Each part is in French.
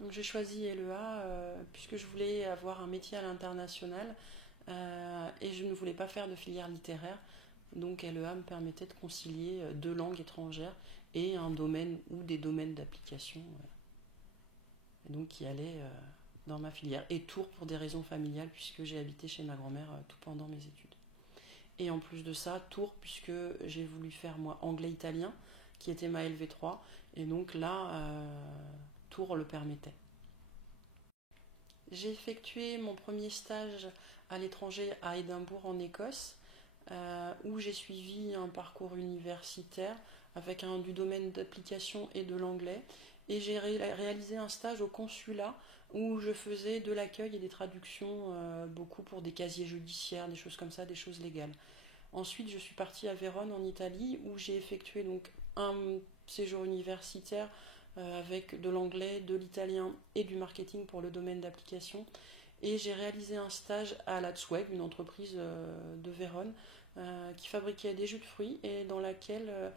Donc j'ai choisi LEA puisque je voulais avoir un métier à l'international et je ne voulais pas faire de filière littéraire. Donc LEA me permettait de concilier deux langues étrangères et un domaine ou des domaines d'application donc qui allaient dans ma filière. Et Tours pour des raisons familiales puisque j'ai habité chez ma grand-mère tout pendant mes études. Et en plus de ça, Tours puisque j'ai voulu faire moi anglais-italien qui était ma LV3 et donc là Tours le permettait. J'ai effectué mon premier stage à l'étranger à Édimbourg en Écosse, où j'ai suivi un parcours universitaire avec du domaine d'application et de l'anglais. Et j'ai réalisé un stage au consulat où je faisais de l'accueil et des traductions, beaucoup pour des casiers judiciaires, des choses comme ça, des choses légales. Ensuite, je suis partie à Vérone en Italie où j'ai effectué donc un séjour universitaire avec de l'anglais, de l'italien et du marketing pour le domaine d'application. Et j'ai réalisé un stage à la Zweg, une entreprise de Vérone, qui fabriquait des jus de fruits et dans laquelle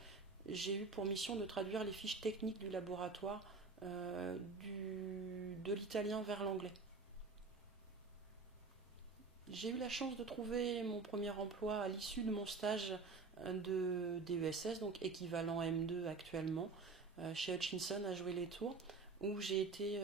j'ai eu pour mission de traduire les fiches techniques du laboratoire de l'italien vers l'anglais. J'ai eu la chance de trouver mon premier emploi à l'issue de mon stage de DESS, donc équivalent M2 actuellement, chez Hutchinson à Jouer-les-Tours, où j'ai été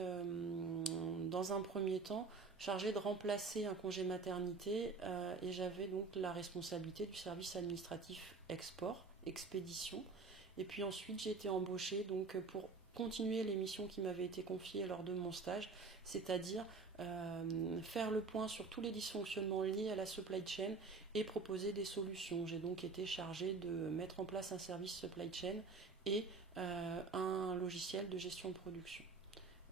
dans un premier temps chargée de remplacer un congé maternité et j'avais donc la responsabilité du service administratif export, expédition. Et puis ensuite j'ai été embauchée donc pour continuer les missions qui m'avaient été confiées lors de mon stage, c'est-à-dire faire le point sur tous les dysfonctionnements liés à la supply chain et proposer des solutions. J'ai donc été chargée de mettre en place un service supply chain et un logiciel de gestion de production.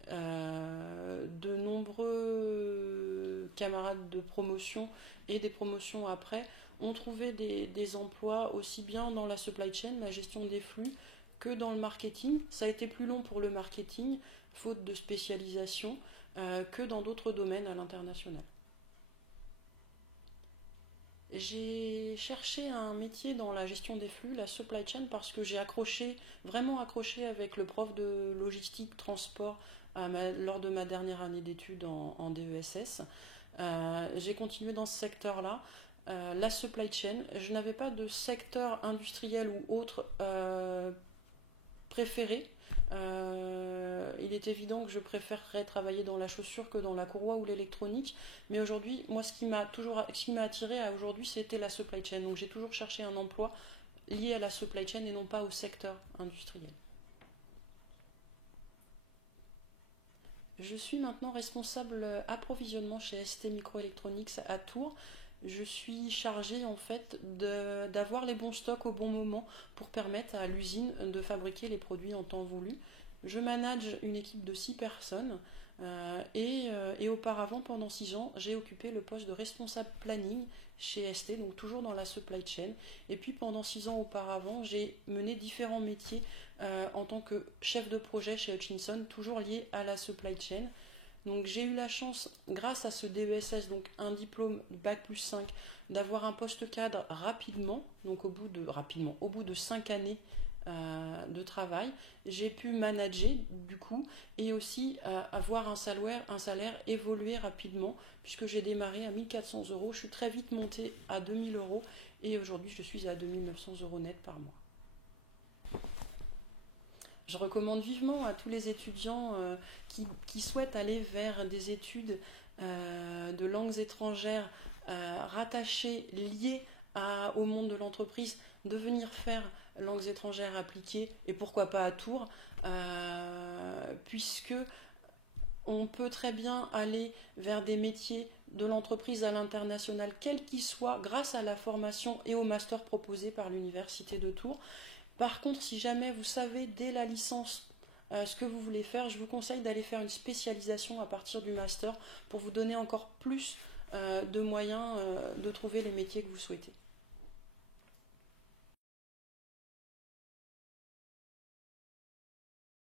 De nombreux camarades de promotion et des promotions après ont trouvé des emplois aussi bien dans la supply chain, la gestion des flux, que dans le marketing. Ça a été plus long pour le marketing, faute de spécialisation, que dans d'autres domaines à l'international. J'ai cherché un métier dans la gestion des flux, la supply chain, parce que j'ai vraiment accroché avec le prof de logistique, transport lors de ma dernière année d'études en DESS. J'ai continué dans ce secteur-là. La supply chain, je n'avais pas de secteur industriel ou autre préféré. Il est évident que je préférerais travailler dans la chaussure que dans la courroie ou l'électronique, mais aujourd'hui, moi, ce qui m'a attiré à aujourd'hui, c'était la supply chain. Donc, j'ai toujours cherché un emploi lié à la supply chain et non pas au secteur industriel. Je suis maintenant responsable approvisionnement chez ST Microelectronics à Tours. Je suis chargée en fait d'avoir les bons stocks au bon moment pour permettre à l'usine de fabriquer les produits en temps voulu. Je manage une équipe de 6 personnes et auparavant, pendant 6 ans, j'ai occupé le poste de responsable planning chez ST, donc toujours dans la supply chain. Et puis pendant 6 ans auparavant, j'ai mené différents métiers en tant que chef de projet chez Hutchinson, toujours lié à la supply chain. Donc j'ai eu la chance, grâce à ce DESS, donc un diplôme Bac plus 5, d'avoir un poste cadre rapidement, donc au bout de 5 années de travail, j'ai pu manager du coup et aussi avoir un salaire évolué rapidement puisque j'ai démarré à 1 400 €, je suis très vite montée à 2 000 € et aujourd'hui je suis à 2 900 € net par mois. Je recommande vivement à tous les étudiants qui souhaitent aller vers des études de langues étrangères rattachées, liées au monde de l'entreprise, de venir faire langues étrangères appliquées et pourquoi pas à Tours, puisque on peut très bien aller vers des métiers de l'entreprise à l'international, quels qu'ils soient, grâce à la formation et au master proposé par l'Université de Tours. Par contre, si jamais vous savez dès la licence ce que vous voulez faire, je vous conseille d'aller faire une spécialisation à partir du master pour vous donner encore plus de moyens de trouver les métiers que vous souhaitez.